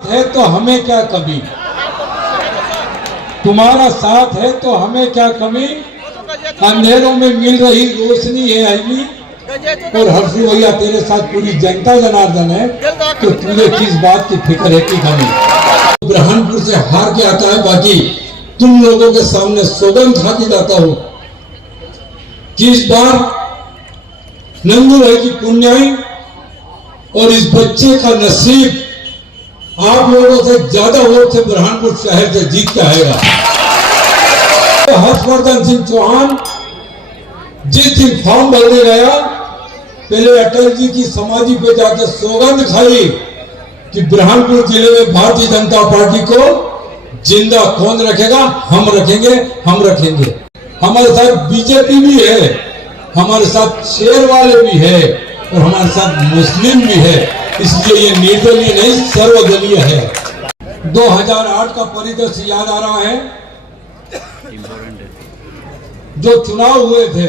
है तो हमें क्या कमी, तुम्हारा साथ है तो हमें क्या कमी, अंधेरों में मिल रही रोशनी है अहमी, और हर्षू भैया तेरे साथ पूरी जनता जनार्दन है, तो तुझे किस बात की फिक्र है कि कमी। ब्रह्मपुर से हार के आता है, बाकी तुम लोगों के सामने सौगंध खा के जाता हूं कि इस बार नंदू भाई की पुण्याई और इस बच्चे का नसीब आप लोगों से ज्यादा वोट से बुरहानपुर शहर से जीत के आएगा। हर्षवर्धन सिंह चौहान जिस दिन फॉर्म भरने गया, पहले अटल जी की समाधि पे जाकर सौगंध खाई कि बुरहानपुर जिले में भारतीय जनता पार्टी को जिंदा कौन रखेगा, हम रखेंगे, हम रखेंगे। हमारे साथ बीजेपी भी है, हमारे साथ शेर वाले भी है और हमारे साथ मुस्लिम भी है, इसलिए ये निर्दलीय नहीं सर्वदलीय है। 2008 का परिदृश्य याद आ रहा है, जो चुनाव हुए थे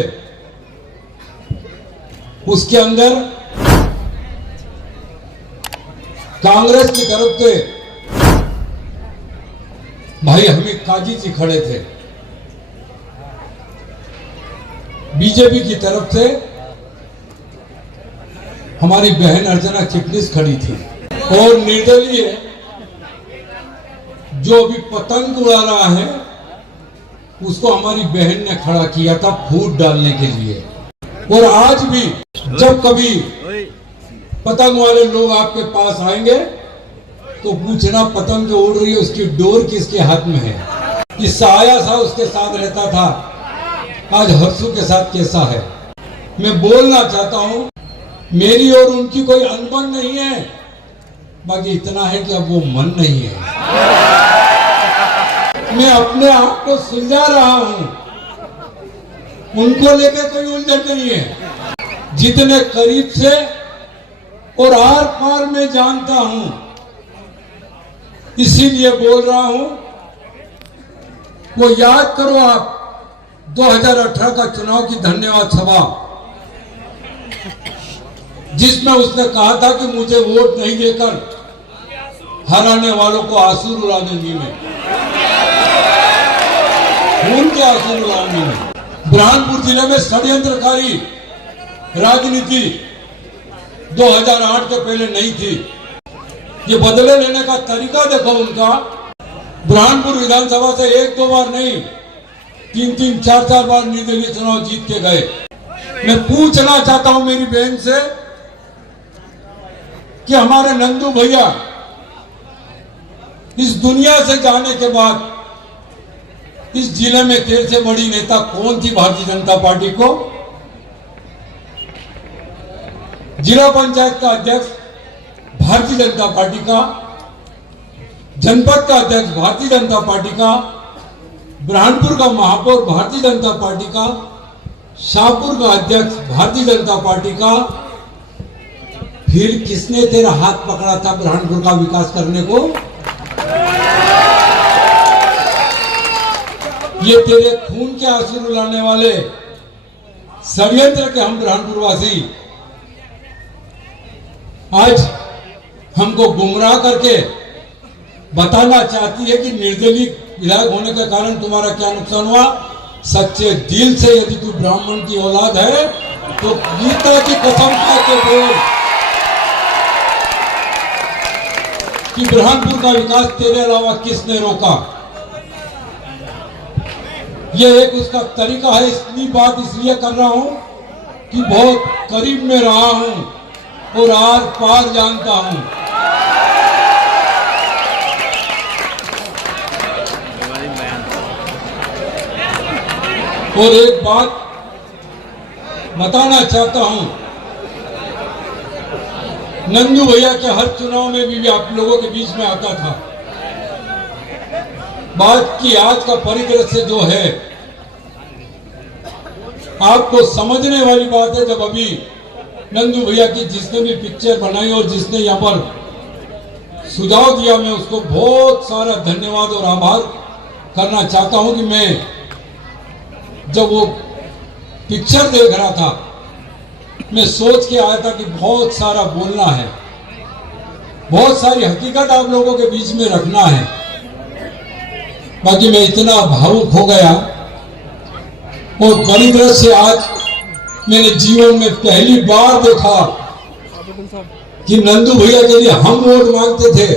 उसके अंदर कांग्रेस की तरफ से भाई हमीद काजी जी खड़े थे, बीजेपी की तरफ से हमारी बहन अर्चना चिटनिस खड़ी थी, और निर्दलीय जो अभी पतंग उड़ा रहा है उसको हमारी बहन ने खड़ा किया था फूट डालने के लिए। और आज भी जब कभी पतंग वाले लोग आपके पास आएंगे तो पूछना पतंग जो उड़ रही है उसकी डोर किसके हाथ में है। कि साया सा उसके साथ रहता था, आज हर्षू के साथ कैसा है। मैं बोलना चाहता हूं, मेरी और उनकी कोई अनबन नहीं है, बाकी इतना है कि अब वो मन नहीं है। मैं अपने आप को सुलझा रहा हूं, उनको लेकर कोई उलझन नहीं है। जितने करीब से और आर पार में जानता हूं, इसीलिए बोल रहा हूं। वो याद करो आप 2018 का चुनाव की धन्यवाद सभा, जिसमें उसने कहा था कि मुझे वोट नहीं देकर हराने वालों को आंसू रुला दूंगी, मैं खून के आंसू रुलाऊंगी मैं। बुरहानपुर जिले में षड्यंत्रकारी राजनीति 2008 के पहले नहीं थी। ये बदले लेने का तरीका देखो उनका। बुरहानपुर विधानसभा से एक दो बार नहीं, 3-3, 4-4 बार निर्दलीय चुनाव जीत के गए। मैं पूछना चाहता हूं मेरी बहन से कि हमारे नंदू भैया इस दुनिया से जाने के बाद इस जिले में तेरे से बड़ी नेता कौन थी भारतीय जनता पार्टी को। जिला पंचायत का अध्यक्ष भारतीय जनता पार्टी का, जनपद का अध्यक्ष भारतीय जनता पार्टी का, बुरहानपुर का महापौर भारतीय जनता पार्टी का, शाहपुर का अध्यक्ष भारतीय जनता पार्टी का। फिर किसने तेरा हाथ पकड़ा था बुरहानपुर का विकास करने को। ये तेरे खून के आंसू रुलाने वाले षड्यंत्र के हम बुरहानपुर वासी आज हमको गुमराह करके बताना चाहती है कि निर्दलीय विधायक होने के कारण तुम्हारा क्या नुकसान हुआ। सच्चे दिल से यदि तू ब्राह्मण की औलाद है तो गीता की कसम खा के बोल कि बुरहानपुर का विकास तेरे अलावा किसने रोका। यह एक उसका तरीका है। इतनी बात इसलिए कर रहा हूं कि बहुत करीब में रहा हूं और आर पार जानता हूं। और एक बात बताना चाहता हूं, नंदू भैया के हर चुनाव में भी आप लोगों के बीच में आता था। बात की आज का परिदृश्य जो है आपको समझने वाली बात है। जब अभी नंदू भैया की जिसने भी पिक्चर बनाई और जिसने यहाँ पर सुझाव दिया, मैं उसको बहुत सारा धन्यवाद और आभार करना चाहता हूं कि मैं जब वो पिक्चर देख रहा था मैं सोच के आया था कि बहुत सारा बोलना है, बहुत सारी हकीकत आप लोगों के बीच में रखना है। बाकी मैं इतना भावुक हो गया और बड़ी तरह से आज मैंने जीवन में पहली बार देखा कि नंदू भैया के लिए हम वोट मांगते थे,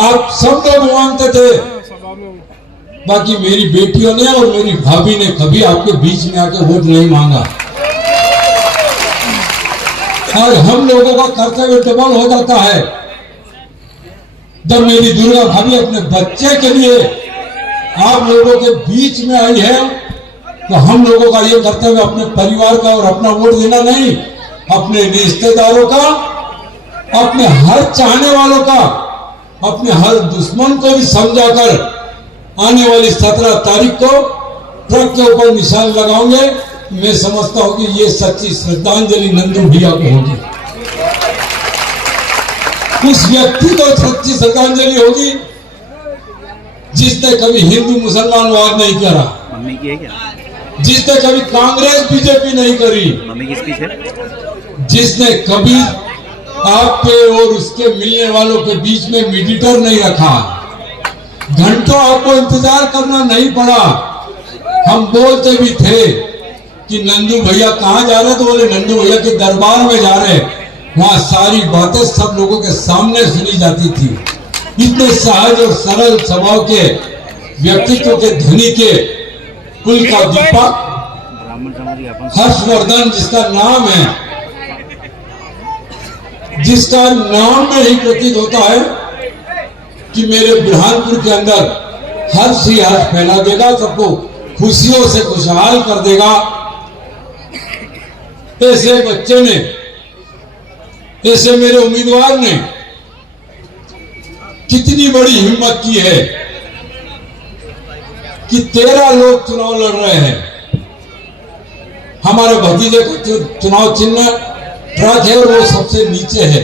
आप सब लोग मांगते थे। बाकी मेरी बेटियों ने और मेरी भाभी ने कभी आपके बीच में आके वोट नहीं मांगा। और हम लोगों का कर्तव्य डबल हो जाता है। जब मेरी दुर्गा भाभी अपने बच्चे के लिए आप लोगों के बीच में आई है, तो हम लोगों का ये कर्तव्य अपने परिवार का और अपना वोट देना नहीं, अपने रिश्तेदारों का, अपने हर चाहने वालों का, अपने हर दुश्मन को भी समझाकर आने वाली 17 तारीख को ट्रक के ऊपर निशान लगाओगे। मैं समझता हूं कि ये सच्ची श्रद्धांजलि नंदू भैया को होगी, उस व्यक्ति को सच्ची श्रद्धांजलि होगी जिसने कभी हिंदू मुसलमान वाद नहीं करा, मम्मी की है क्या? जिसने कभी कांग्रेस बीजेपी नहीं करी, मम्मी की स्पीच है, जिसने कभी आपके और उसके मिलने वालों के बीच में मीडिएटर नहीं रखा, घंटों आपको इंतजार करना नहीं पड़ा। हम बोलते भी थे कि नंदू भैया कहाँ जा रहे, तो बोले नंदू भैया के दरबार में जा रहे। वहां सारी बातें सब लोगों के सामने सुनी जाती थी। इतने सहज और सरल स्वभाव के व्यक्तित्व के धनी के कुल का दीपक हर्षवर्धन, जिसका नाम है, जिसका नाम में ही प्रतीत होता है कि मेरे बुरहानपुर के अंदर हर्ष ही हर्ष फैला देगा, सबको खुशियों से खुशहाल कर देगा। ऐसे बच्चे ने, ऐसे मेरे उम्मीदवार ने कितनी बड़ी हिम्मत की है कि 13 लोग चुनाव लड़ रहे हैं। हमारे भतीजे का चुनाव चिन्ह ट्रक है और वो सबसे नीचे है।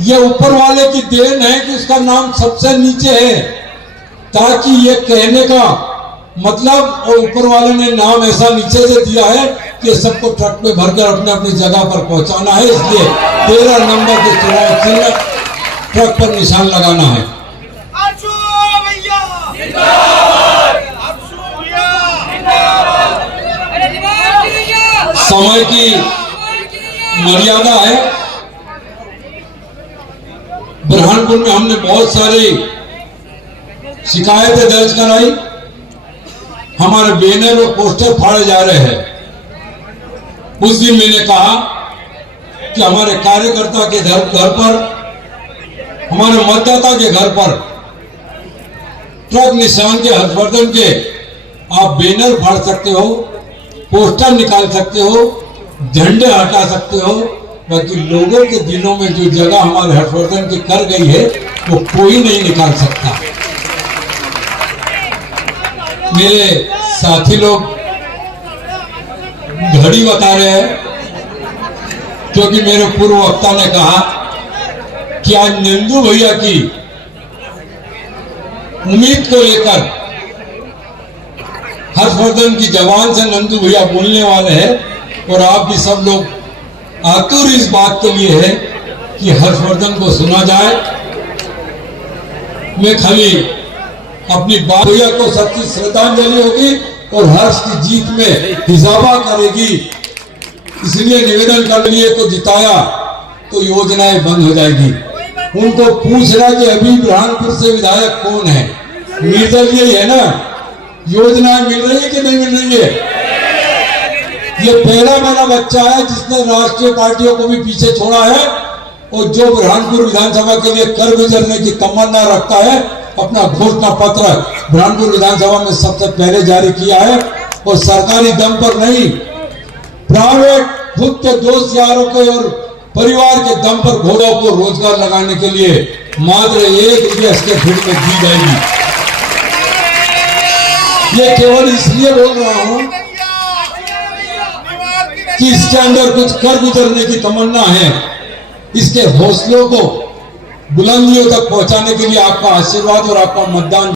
ये ऊपर वाले की देन है कि उसका नाम सबसे नीचे है, ताकि ये कहने का मतलब, और ऊपर वाले ने नाम ऐसा नीचे से दिया है कि सबको ट्रक में भरकर अपने अपनी जगह पर पहुंचाना है। इसलिए 13 नंबर के चुनाव चिन्ह ट्रक पर निशान लगाना है। समय की मर्यादा है। बुरहानपुर में हमने बहुत सारी शिकायतें दर्ज कराई, हमारे बैनर और पोस्टर फाड़े जा रहे हैं। उस दिन मैंने कहा कि हमारे कार्यकर्ता के घर पर, हमारे मतदाता के घर पर ट्रक निशान के हर्षवर्धन के आप बैनर फाड़ सकते हो, पोस्टर निकाल सकते हो, झंडे हटा सकते हो, बाकी लोगों के दिलों में जो जगह हमारे हर्षवर्धन की कर गई है वो कोई नहीं निकाल सकता। मेरे साथी लोग घड़ी बता रहे हैं, क्योंकि मेरे पूर्व वक्ता ने कहा कि आज नंदू भैया की उम्मीद को लेकर हर्षवर्धन की जबान से नंदू भैया बोलने वाले हैं, और आप भी सब लोग आतुर इस बात के लिए है कि हर्षवर्धन को सुना जाए। मैं खाली अपनी बात, भैया को सच्ची श्रद्धांजलि होगी और हर्ष की जीत में इजाफा करेगी। इसलिए निवेदन कर लिए को जिताया तो योजनाएं बंद हो जाएगी। उनको पूछना कि अभी बुरहानपुर से विधायक कौन है, निर्दलीय ही है ना, योजनाएं मिल रही है कि नहीं मिल रही है। ये पहला मेरा बच्चा है जिसने राष्ट्रीय पार्टियों को भी पीछे छोड़ा है, और जो बुरहानपुर विधानसभा के लिए कर गुजरने की तमन्ना रखता है, अपना घोषणा पत्र बुरहानपुर विधानसभा में सबसे पहले जारी किया है, और सरकारी दम पर नहीं, प्राइवेट खुद के दोस्त यारों के और परिवार के दम पर घोड़ों को रोजगार लगाने के लिए मात्र 1 रुपया स्क्वायर फीट में दी जाएगी। ये केवल इसलिए बोल रहा हूं कि इसके अंदर कुछ कर गुजरने की तमन्ना है। इसके हौसलों को बुलंदियों तक पहुंचाने के लिए आपका आशीर्वाद और आपका मतदान